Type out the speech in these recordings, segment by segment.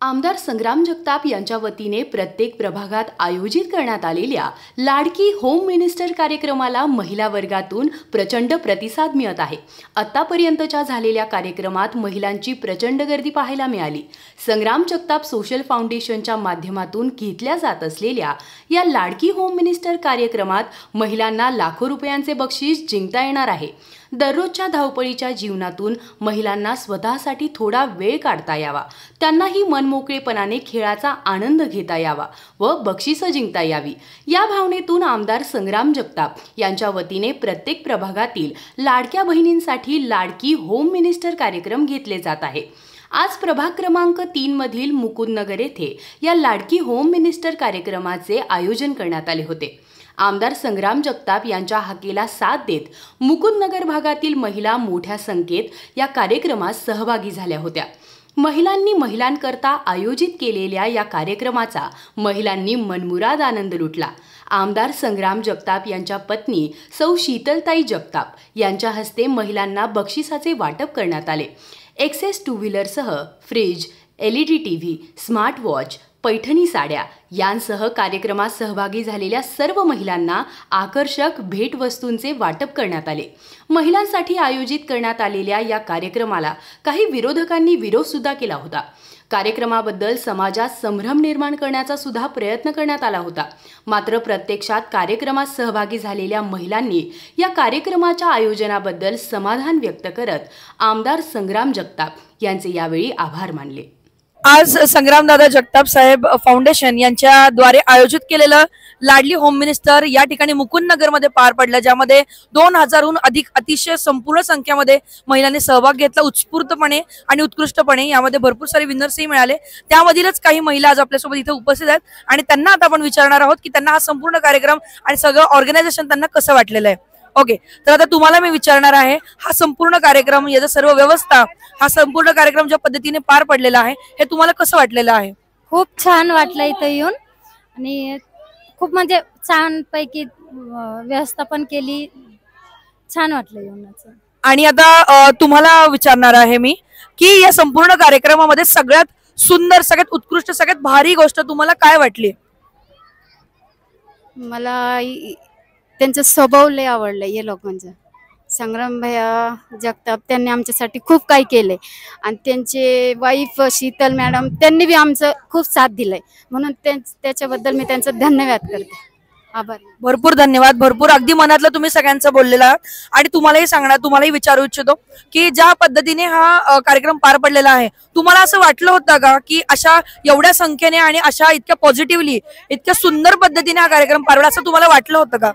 आमदार संग्राम जगताप यांच्या वतीने प्रत्येक प्रभागात आयोजित करण्यात आलेल्या लाडकी होम मिनिस्टर कार्यक्रमाला महिला वर्गातून प्रचंड प्रतिसाद मिळत आहे। आतापर्यंतच्या झालेल्या कार्यक्रमात महिलांची प्रचंड गर्दी पाहायला मिळाली। संग्राम जगताप सोशल फाउंडेशनच्या माध्यमातून घेतल्या जात असलेल्या या लाडकी होम मिनिस्टर कार्यक्रमात महिलांना लाखो रुपयांचे बक्षीस जिंकता येणार आहे। दररोजच्या धावपळीच्या जीवनातून महिलांना स्वतःसाठी थोडा वेळ काढता यावा, त्यांनाही मनमोकळेपणाने खेळाचा आनंद घेता यावा व बक्षिसं जिंकता यावी या भावनेतून आमदार संग्राम जगताप यांच्या वतीने प्रत्येक प्रभागातील लाडक्या बहिणींसाठी लाडकी होम मिनिस्टर कार्यक्रम घेतले जात आहे। आज प्रभाग क्रमांक 3 मधील मुकुंदनगर येथे या लाडकी होम मिनिस्टर कार्यक्रमाचे आयोजन करण्यात आले होते। आमदार संग्राम जगताप यांच्या हाकेला साथ देत मुकुंदनगर भागातील महिला मोठ्या संख्येत या कार्यक्रमात सहभागी झाल्या होत्या। महिलांनी महिलांकरता आयोजित केलेल्या या कार्यक्रमाचा महिलांनी मनमुराद आनंद लुटला। आमदार संग्राम जगताप यांच्या पत्नी सौ शीतलताई जगताप यांच्या हस्ते महिलांना बक्षिसाचे वाटप करण्यात आले। एक्सेस टू व्हीलरसह fridge, LED TV, smart watch, Paithani साड्या यांसह कार्यक्रमात सहभागी झालेल्या सर्व महिलांना आकर्षक भेटवस्तूंचे वाटप करण्यात आले। महिलांसाठी आयोजित करण्यात आलेल्या या कार्यक्रमाला काही विरोधकांनी विरोध सुद्धा केला होता। कार्यक्रमाबद्दल समाजात संभ्रम निर्माण करण्याचा सुद्धा प्रयत्न करण्यात आला होता। मात्र प्रत्यक्षात कार्यक्रमात सहभागी झालेल्या महिलांनी या कार्यक्रमाच्या आयोजनाबद्दल समाधान व्यक्त करत आमदार संग्राम जगताप यांचे यावेळी आभार मानले। आज संग्रामदादा जगताप साहेब फाउंडेशन यांच्या द्वारे आयोजित केलेलं लाडली होम मिनिस्टर या ठिकाणी मुकुंदनगर मध्ये पार पडलं, ज्यामध्ये 2000हून अधिक अतिशय संपूर्ण संख्येमध्ये महिलांनी सहभाग घेतला उत्स्फूर्तपणे आणि उत्कृष्टपणे। यामध्ये भरपूर सारे विनर्सही मिळाले। त्यामधीलच काही महिला आज आपल्यासोबत इथे उपस्थित आहेत आणि त्यांना आता आपण विचारणार आहोत की त्यांना हा संपूर्ण कार्यक्रम आणि सगळं ऑर्गनायझेशन त्यांना कसं वाटलेलं आहे। ओके, तर आता तुम्हाला मी विचारणार आहे, हा संपूर्ण कार्यक्रम, याचा सर्व व्यवस्था, हा संपूर्ण कार्यक्रम ज्या पद्धतीने पार पडलेला आहे हे तुम्हाला कसं वाटलेलं आहे? खूप छान वाटलं इथं येऊन आणि खूप म्हणजे छान पैकी व्यवस्थापन केली, छान वाटलं येऊन। आणि आता तुम्हाला विचारणार आहे मी की या संपूर्ण कार्यक्रमामध्ये सगळ्यात सुंदर, सगळ्यात उत्कृष्ट, सगळ्यात भारी गोष्ट तुम्हाला काय वाटली? मला त्यांचा स्वभाव लय आवडला या लोकांचा। संग्राम भैया जगताप त्यांनी आमच्यासाठी खूप काही केलंय आणि त्यांचे वाईफ शीतल मॅडम त्यांनी बी आमचं खूप साथ दिलाय, म्हणून त्याच्याबद्दल मी त्यांचं धन्यवाद करते। आभार। भरपूर धन्यवाद। भरपूर अगदी मनातलं तुम्ही सगळ्यांचं बोललेला आहात आणि तुम्हालाही विचारू इच्छितो की ज्या पद्धतीने हा कार्यक्रम पार पडलेला आहे, तुम्हाला असं वाटलं होतं का की अशा एवढ्या संख्येने आणि अशा इतक्या पॉझिटिव्हली, इतक्या सुंदर पद्धतीने हा कार्यक्रम पार पडला असं तुम्हाला वाटलं होतं का?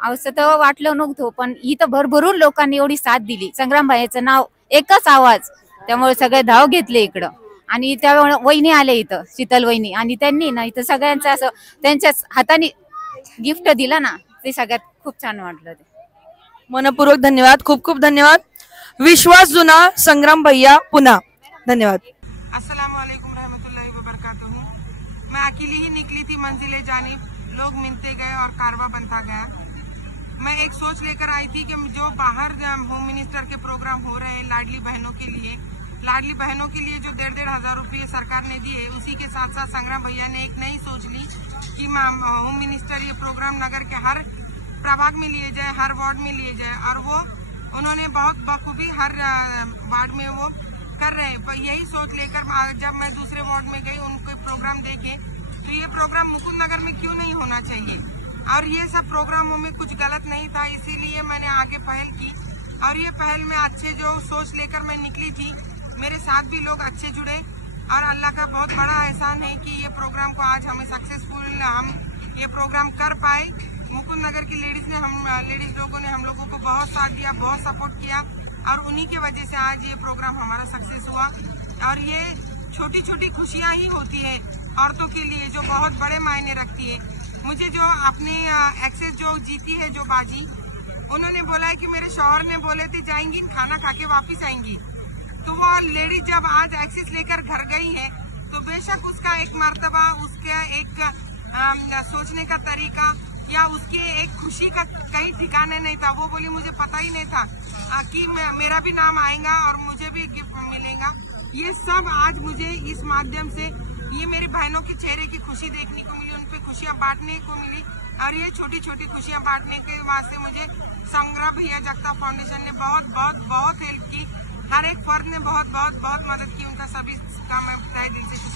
असं तर वाटलं नव्हतं, पण इथं भरभरून लोकांनी एवढी साथ दिली। संग्राम भाईचं नाव एकच आवाज, त्यामुळे सगळे धाव घेतले इकडं आणि त्यामुळे वहिनी आले इथं, शीतल वहिनी, आणि त्यांनी ना इथं सगळ्यांचं असं त्यांच्या हाताने गिफ्ट दिला ना, ते सगळ्यात खूप छान वाटलं। मनपूर्वक धन्यवाद, खूप खूप धन्यवाद। विश्वास जुना, संग्राम भैया पुन्हा, धन्यवाद। अस्सलाम वालेकुम रहमतुल्लाहि व बरकातहू। मैं अकेली ही निकली थी मंजिले जानिब, लोग मिलते गए और कारवा बनता गया। मैं एक सोच लेकर आई थी कि जो बाहर होम मिनिस्टर के प्रोग्राम हो रहे हैं लाडली बहनों के लिए जो 1.5 हज़ार रुपये सरकार ने दिए, उसी के साथ साथ संग्राम भैया ने एक नई सोच ली कि होम मिनिस्टर ये प्रोग्राम नगर के हर प्रभाग में लिए जाए, हर वार्ड में लिए जाए, और वो उन्होंने बहुत बखूबी हर वार्ड में वो कर रहे हैं। पर यही सोच लेकर जब मैं दूसरे वार्ड में गई, उनको प्रोग्राम देखे तो ये प्रोग्राम मुकुंदनगर में क्यों नहीं होना चाहिए, और ये सब प्रोग्रामों में कुछ गलत नहीं था, इसीलिए मैंने आगे पहल की। और ये पहल में अच्छे जो सोच लेकर मैं निकली थी, मेरे साथ भी लोग अच्छे जुड़े और अल्लाह का बहुत बड़ा एहसान है कि ये प्रोग्राम को आज हमें सक्सेसफुल हम ये प्रोग्राम कर पाए। मुकुंदनगर की लेडीज लोगों ने हम लोगों को बहुत साथ दिया, बहुत सपोर्ट किया, और उन्हीं की वजह से आज ये प्रोग्राम हमारा सक्सेस हुआ। और ये छोटी छोटी खुशियां ही होती है औरतों के लिए, जो बहुत बड़े मायने रखती है। मुझे जो अपने एक्सेस जो जीती है, जो बाजी, उन्होंने बोला है कि मेरे शौहर ने बोले थे जाएंगी खाना खा के वापिस आएंगी, तो वो लेडी जब आज एक्सेस लेकर घर गई है, तो बेशक उसका एक मर्तबा, उसका एक सोचने का तरीका या उसके एक खुशी का कहीं ठिकाने नहीं था। वो बोली मुझे पता ही नहीं था कि मेरा भी नाम आएगा और मुझे भी गिफ्ट मिलेगा। ये सब आज मुझे इस माध्यम से ये मेरे बहनों के चेहरे की खुशी देखने को मिली, उन पे खुशियां बांटने को मिली और ये छोटी छोटी खुशियां बांटने के वास्ते मुझे संग्राम भैया जगताप फाउंडेशन ने बहुत बहुत बहुत हेल्प की। हर एक फर्द ने बहुत बहुत बहुत मदद की, उनका सभी का मैं तहे दिल से